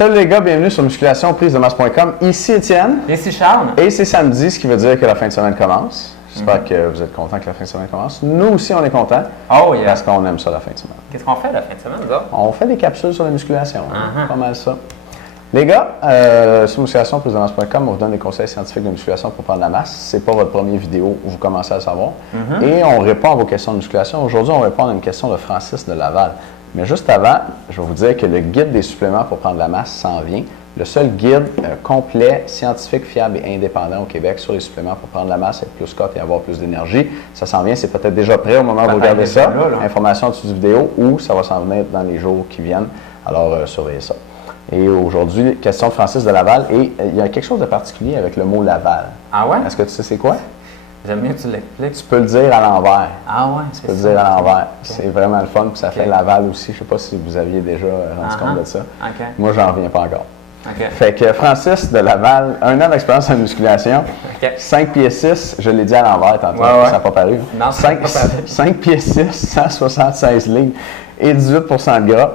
Salut les gars, bienvenue sur musculation-prise-de-masse.com. Ici Étienne. Ici Charles. Et c'est samedi, ce qui veut dire que la fin de semaine commence. J'espère que vous êtes contents que la fin de semaine commence. Nous aussi, on est contents. Oh yeah. Parce qu'on aime ça la fin de semaine. Qu'est-ce qu'on fait la fin de semaine, là? On fait des capsules sur la musculation. Pas mal ça. Les gars, sur musculation-prise-de-masse.com, on vous donne des conseils scientifiques de musculation pour prendre la masse. C'est pas votre première vidéo où vous commencez à le savoir. Et on répond à vos questions de musculation. Aujourd'hui, on répond à une question de Francis de Laval. Mais juste avant, je vais vous dire que le guide des suppléments pour prendre la masse s'en vient. Le seul guide complet, scientifique, fiable et indépendant au Québec sur les suppléments pour prendre la masse, être plus cote et avoir plus d'énergie. Ça s'en vient, c'est peut-être déjà prêt au moment où vous regardez ça. Là. Information en dessous de vidéo ou ça va s'en venir dans les jours qui viennent. Alors, surveillez ça. Et aujourd'hui, question de Francis de Laval. Et il y a quelque chose de particulier avec le mot Laval. Ah ouais? Est-ce que tu sais c'est quoi? J'aime bien que tu l'expliques. Tu peux le dire à l'envers. Ah ouais, Tu peux le dire à l'envers. C'est vraiment le fun. Puis ça fait Laval aussi. Je ne sais pas si vous aviez déjà rendu compte de ça. Moi, j'en reviens pas encore. Fait que Francis de Laval, 1 an d'expérience en musculation, 5 pieds 6, je l'ai dit à l'envers tantôt, ça n'a pas paru. Non, 5 pieds 6, 176 livres et 18 de gras.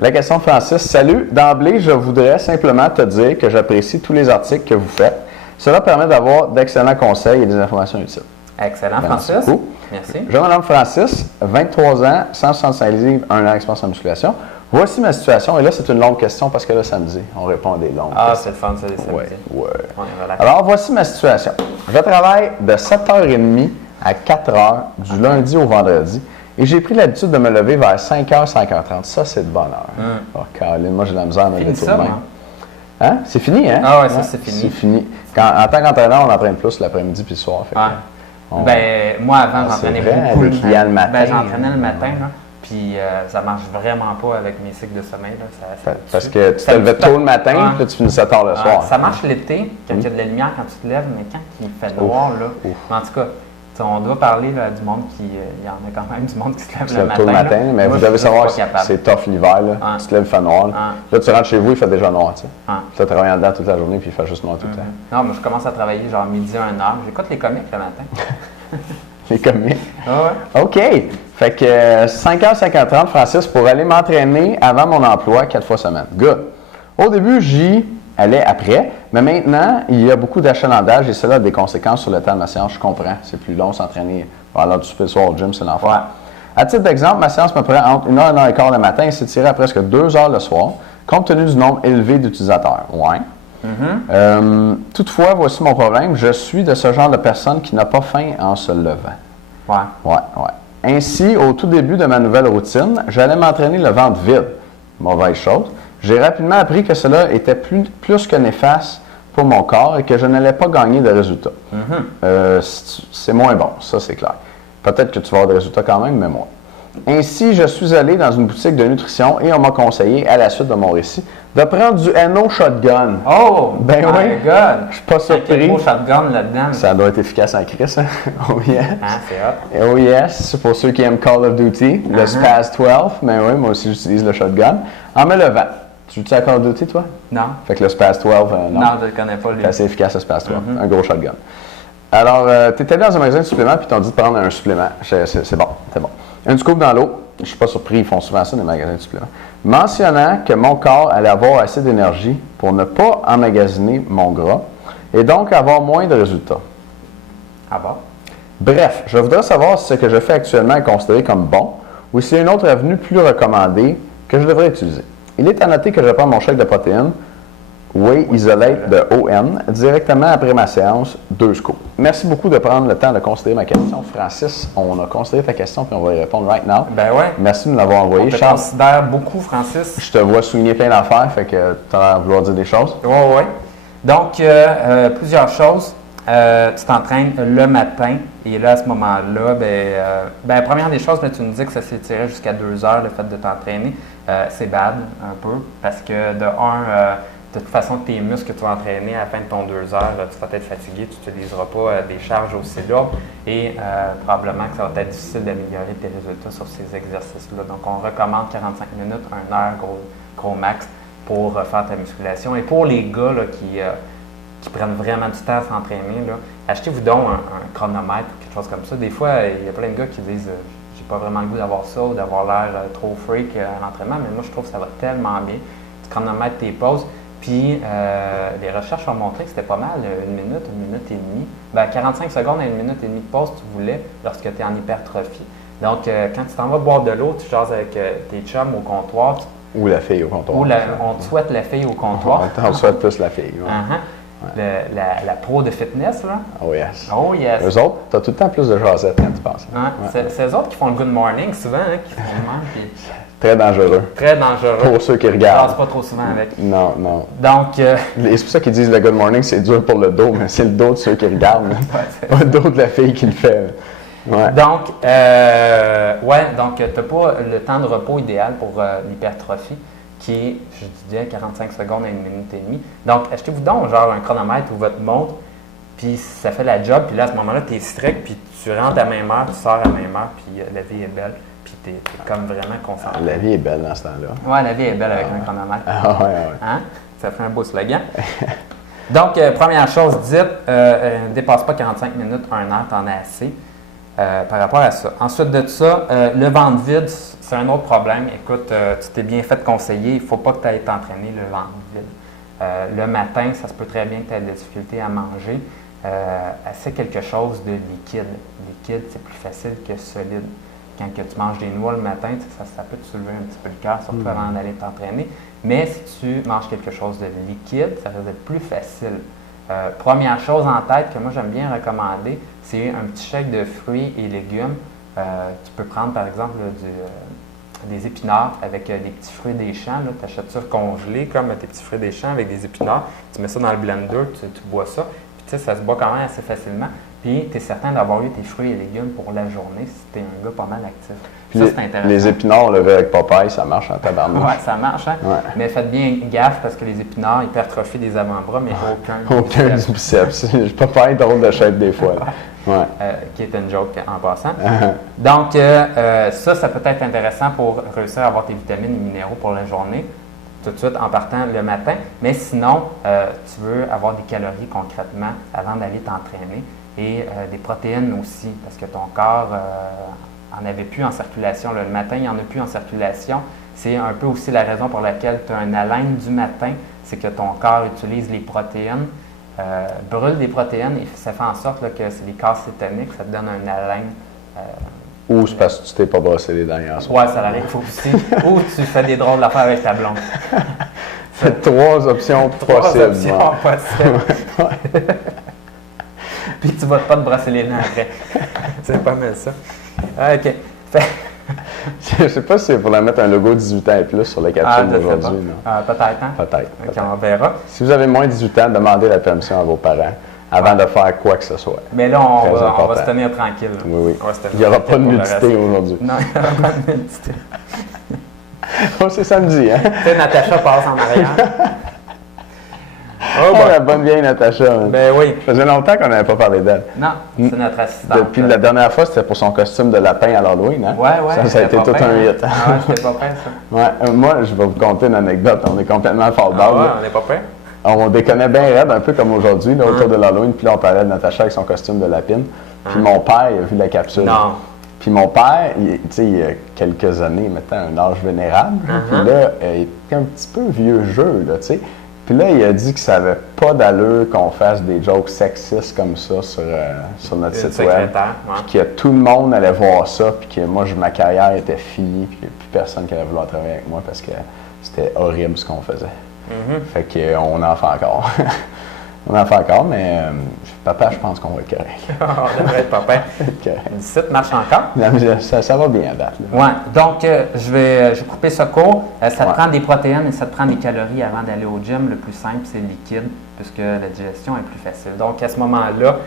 La question de Francis, salut, d'emblée, je voudrais simplement te dire que j'apprécie tous les articles que vous faites. Cela permet d'avoir d'excellents conseils et des informations utiles. Excellent, Francis. Merci. Je me nomme Francis, 23 ans, 165 livres, 1 an d'expérience en musculation. Voici ma situation, et là, c'est une longue question parce que là, samedi, on répond à des longues questions. Ah, c'est le fun, ça, les samedis. Ouais. Alors, voici ma situation. Je travaille de 7h30 à 4h du lundi au vendredi, et j'ai pris l'habitude de me lever vers 5h, 5h30. Ça, c'est de bonne heure. Oh, Caroline, moi, j'ai de la misère à me lever tout de même. Hein? C'est fini, hein? Ah, ouais, ça, c'est fini. C'est fini. En tant qu'entraîneur, on entraîne plus l'après-midi puis le soir. Moi, avant, j'entraînais beaucoup le client le matin. J'entraînais le matin, là. Puis ça marche vraiment pas avec mes cycles de sommeil. Là. Parce que tu te levais tôt le matin, puis tu finissais tard le soir. Ça marche l'été, quand il y a de la lumière, quand tu te lèves, mais quand il fait noir, là, en tout cas, on doit parler là, du monde qui. Il y en a quand même du monde qui se lève le matin. Tôt le matin, mais moi, vous devez savoir que c'est tough l'hiver. Tu te lèves, il fait noir. Là, tu rentres chez vous, il fait déjà noir. Tu as travaillé en dedans toute la journée, puis il fait juste noir tout le temps. Non, mais je commence à travailler genre midi, 1h. J'écoute les comics le matin. Les comics? Ah ouais. OK. Fait que 5h, 5h30, Francis, pour aller m'entraîner avant mon emploi 4 fois semaine. Good. Au début, j'y allais après, mais maintenant, il y a beaucoup d'achalandage et cela a des conséquences sur le temps de ma séance. Je comprends. C'est plus long s'entraîner à l'heure du souper le soir au gym, c'est l'enfer. Ouais. À titre d'exemple, ma séance me prend entre 1h et 1h15 le matin et s'étirait à presque 2 heures le soir, compte tenu du nombre élevé d'utilisateurs. Ouais. Toutefois, voici mon problème. Je suis de ce genre de personne qui n'a pas faim en se levant. Ouais. Ainsi, au tout début de ma nouvelle routine, j'allais m'entraîner le ventre vide. Mauvaise chose. J'ai rapidement appris que cela était plus que néfaste pour mon corps et que je n'allais pas gagner de résultats. C'est moins bon, ça c'est clair. Peut-être que tu vas avoir des résultats quand même, mais moins. Ainsi, je suis allé dans une boutique de nutrition et on m'a conseillé, à la suite de mon récit, de prendre du NO Shotgun. Oh! Ben my oui! God! Je suis pas surpris. Il y a un Shotgun là-dedans. Ça doit être efficace en crise, hein? Oh yes! C'est hot. Oh yes! Pour ceux qui aiment Call of Duty, le Spaz 12. Mais oui, moi aussi j'utilise le Shotgun. En me levant. Tu utilises Call of Duty, toi? Non. Fait que le Spaz 12, non. Non, je ne le connais pas, lui. C'est assez efficace, le Spaz 12. Un gros Shotgun. Alors, tu étais dans un magasin de suppléments puis ils t'ont dit de prendre un supplément. C'est bon, c'est bon. Une scoop dans l'eau. Je ne suis pas surpris, ils font souvent ça dans les magasins de suppléments. Mentionnant que mon corps allait avoir assez d'énergie pour ne pas emmagasiner mon gras et donc avoir moins de résultats. Ah bon? Bref, je voudrais savoir si ce que je fais actuellement est considéré comme bon ou s'il y a une autre avenue plus recommandée que je devrais utiliser. Il est à noter que je prends mon chèque de protéines Whey Isolate de ON directement après ma séance, 2 scoops. Merci beaucoup de prendre le temps de considérer ma question. Francis, on a considéré ta question puis on va y répondre right now. Ben ouais. Merci de nous l'avoir envoyé. On te considère beaucoup, Francis. Je te vois souligner plein d'affaires, fait que tu as vouloir dire des choses. Oui. Donc, plusieurs choses. Tu t'entraînes le matin et là, à ce moment-là, première des choses, tu nous dis que ça s'étirait jusqu'à 2 heures, le fait de t'entraîner. C'est bad un peu parce que de toute façon, tes muscles que tu vas entraîner à la fin de ton 2 heures, tu vas être fatigué, tu n'utiliseras pas des charges aussi lourdes et probablement que ça va être difficile d'améliorer tes résultats sur ces exercices-là. Donc, on recommande 45 minutes, 1 heure, gros max, pour faire ta musculation. Et pour les gars là, qui prennent vraiment du temps à s'entraîner, achetez-vous donc un chronomètre ou quelque chose comme ça. Des fois, il y a plein de gars qui disent j'ai pas vraiment le goût d'avoir ça ou d'avoir l'air trop freak à l'entraînement, mais moi, je trouve que ça va tellement bien. tu chronomètres tes pauses. Puis, les recherches ont montré que c'était pas mal, 1 minute, 1 minute et demie. 45 secondes à 1 minute et demie de pause, tu voulais, lorsque tu es en hypertrophie. Donc, quand tu t'en vas boire de l'eau, tu jases avec tes chums au comptoir. Ou la fille au comptoir. Ou on te souhaite la fille au comptoir. On te souhaite plus la fille. La pro de fitness, là. Oh yes. Oh yes. Eux autres, tu as tout le temps plus de jasettes quand tu penses. C'est eux autres qui font le good morning souvent, qui font le même, puis... Très dangereux. Très dangereux. Pour ceux qui regardent. Je passe pas trop souvent avec. Non, non. Donc... C'est pour ça qu'ils disent le good morning, c'est dur pour le dos, mais c'est le dos de ceux qui regardent. Pas le dos de la fille qui le fait. Ouais. Donc, tu n'as pas le temps de repos idéal pour l'hypertrophie, qui est, je disais, 45 secondes à 1 minute et demie. Donc, achetez-vous donc genre un chronomètre ou votre montre, puis ça fait la job, puis là, à ce moment-là, tu es strict, puis tu rentres à même heure, tu sors à même heure, puis la vie est belle, puis tu es comme vraiment concentré. La vie est belle dans ce temps-là. Oui, la vie est belle avec un chronomètre. Ouais. Hein? Ça fait un beau slogan. Donc, première chose dite, ne dépasse pas 45 minutes, 1 heure, tu en as assez. Par rapport à ça. Ensuite de ça, le ventre vide, c'est un autre problème. Écoute, tu t'es bien fait conseiller, il ne faut pas que tu ailles t'entraîner le ventre vide. Le matin, ça se peut très bien que tu aies de la difficulté à manger. C'est quelque chose de liquide. Liquide, c'est plus facile que solide. Quand que tu manges des noix le matin, ça peut te soulever un petit peu le cœur, surtout avant d'aller t'entraîner. Mais si tu manges quelque chose de liquide, ça risque d'être plus facile. Première chose en tête que moi j'aime bien recommander, c'est un petit shake de fruits et légumes. Tu peux prendre par exemple des épinards avec des petits fruits des champs. Tu achètes ça congelé comme tes petits fruits des champs avec des épinards. Tu mets ça dans le blender, tu bois ça. Puis tu sais, ça se boit quand même assez facilement. Puis tu es certain d'avoir eu tes fruits et légumes pour la journée si tu es un gars pas mal actif. Puis ça, c'est intéressant. Les épinards levés avec Popeye, ça marche en tabarnak. Oui, ça marche. Hein? Ouais. Mais faites bien gaffe parce que les épinards hypertrophient des avant-bras, mais aucun du biceps. Popeye drôle de chef des fois. Ouais. Qui est une joke en passant. Donc, ça peut être intéressant pour réussir à avoir tes vitamines et minéraux pour la journée, tout de suite en partant le matin. Mais sinon, tu veux avoir des calories concrètement avant d'aller t'entraîner et des protéines aussi, parce que ton corps en avait plus en circulation. Le matin, il n'y en a plus en circulation. C'est un peu aussi la raison pour laquelle tu as un haleine du matin, c'est que ton corps utilise les protéines, brûle des protéines et ça fait en sorte là, que c'est des cases cétoniques, ça te donne un haleine. Ou c'est parce que tu t'es pas brossé les dents hier soir. Oui, ça arrive aussi. Ou tu fais des drôles d'affaires avec ta blonde. C'est 3 options possibles. 3 options possibles. Puis tu vas pas te brosser les dents après. C'est pas mal ça. OK. Je sais pas si c'est pour la mettre un logo 18 ans et plus sur la capsule d'aujourd'hui. Peut-être, hein? Peut-être. OK, on verra. Si vous avez moins de 18 ans, demandez la permission à vos parents avant de faire quoi que ce soit. Mais là, on va se tenir tranquille. Oui. Il n'y aura pas de nudité aujourd'hui. Non, il n'y aura pas de nudité. Oh, c'est samedi, hein? Tu sais, Natacha passe en arrière. La bonne vieille Natacha. Hein. Ben oui. Ça faisait longtemps qu'on n'avait pas parlé d'elle. Non, c'est notre assistante. Depuis la dernière fois, c'était pour son costume de lapin à l'Halloween. Hein? Ouais. Ça a été tout un hit. Ah, c'était pas prêt, ça. Ouais. Moi, je vais vous conter une anecdote. On est complètement fall down. On n'est pas prêt. On déconnait bien raide, un peu comme aujourd'hui, autour de l'Halloween. Puis là, on parlait de Natacha avec son costume de lapine. Puis mon père, il a vu la capsule. Non. Puis mon père, tu sais, il y a quelques années, maintenant, un âge vénérable. Puis là, il était un petit peu vieux jeu, là, tu sais. Puis là, il a dit que ça n'avait pas d'allure qu'on fasse des jokes sexistes comme ça sur notre site web. Puis que tout le monde allait voir ça, puis que moi, ma carrière était finie, puis qu'il n'y a plus personne qui allait vouloir travailler avec moi parce que c'était horrible ce qu'on faisait. Fait qu'on en fait encore. On en fait encore, mais papa, je pense qu'on va être correct. On devrait être papa. Le site marche encore? Ça va bien à date. Oui. Donc, je vais couper ce cours. Ça te prend des protéines et ça te prend des calories avant d'aller au gym. Le plus simple, c'est le liquide, puisque la digestion est plus facile. Donc, à ce moment-là,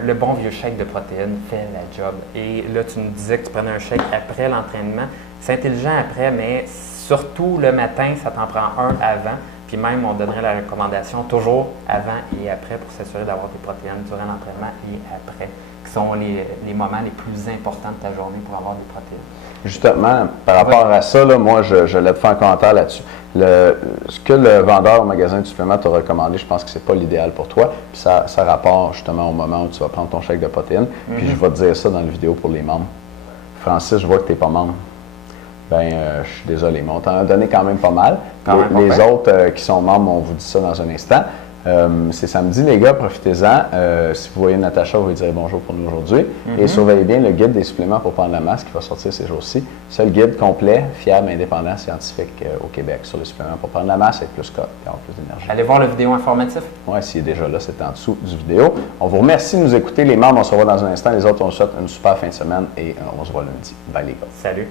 le bon vieux shake de protéines fait la job. Et là, tu nous disais que tu prenais un shake après l'entraînement. C'est intelligent après, mais surtout le matin, ça t'en prend un avant. Puis même, on donnerait la recommandation toujours avant et après pour s'assurer d'avoir des protéines durant l'entraînement et après, qui sont les moments les plus importants de ta journée pour avoir des protéines. Justement, par rapport à ça, là, moi, je l'ai fait un commentaire là-dessus. Ce que le vendeur au magasin de suppléments t'a recommandé, je pense que c'est pas l'idéal pour toi. Puis ça rapporte justement au moment où tu vas prendre ton chèque de protéines. Puis je vais te dire ça dans la vidéo pour les membres. Francis, je vois que tu n'es pas membre. je suis désolé, mais on t'en a donné quand même pas mal. Les autres qui sont membres, on vous dit ça dans un instant. C'est samedi, les gars, profitez-en. Si vous voyez Natacha, vous lui direz bonjour pour nous aujourd'hui. Et surveillez bien le guide des suppléments pour prendre la masse qui va sortir ces jours-ci. Seul guide complet, fiable, indépendant, scientifique au Québec sur les suppléments pour prendre la masse et plus corps et avoir plus d'énergie. Allez voir le vidéo informatif. Oui, s'il est déjà là, c'est en dessous du vidéo. On vous remercie de nous écouter. Les membres, on se revoit dans un instant. Les autres, on vous souhaite une super fin de semaine et on se voit lundi. Bye les gars. Salut.